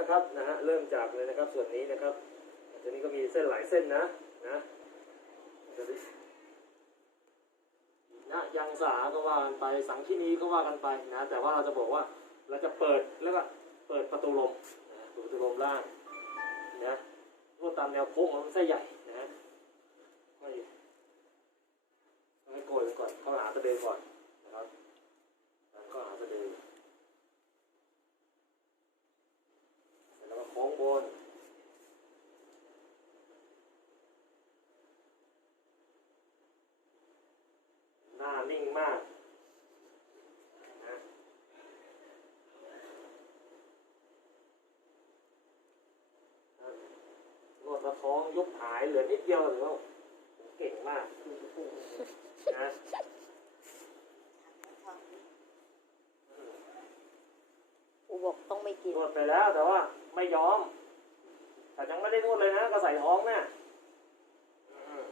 นะครับนะฮะเริ่มจากเลยนะครับส่วนนี้นะครับส่วนนี้ก็มีเส้นหลายเส้นนะนะนะยังสาก็ว่ากันไปสังคีนีก็ว่ากันไปนะแต่ว่าเราจะบอกว่าเราจะเปิดแล้วก็เปิดประตูลมนะประตูลมล่างนะนวดตามแนวโค้งของลำไส้ใหญ่นะฮะค่อยให้โกยไปก่อนเข้าหาสะดือก่อนนะครับแล้วก็หาสะดือ แล้วก็โค้งบน หน้านิ่ง มากนะนวดประท้องยุบหายเหลือนิดเดียวหรือว่าเก่งมากนะอืมอูบอกต้องไม่กินนวดไปแล้วแต่ว่าไม่ยอมแต่ยังไม่ได้นวดเลยนะก็ใส่ท้องนะอืม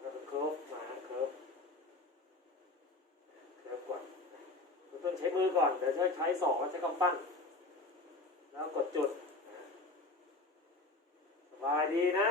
แล้วก็เป็นเคิร์ฟมาเคิร์ฟเคิร์ฟก่อนต้ นใช้มือก่อนเดี๋ยวใช้ใช้สองแล้วใช้กำปั้น แล้วกดจุดสบายดีนะ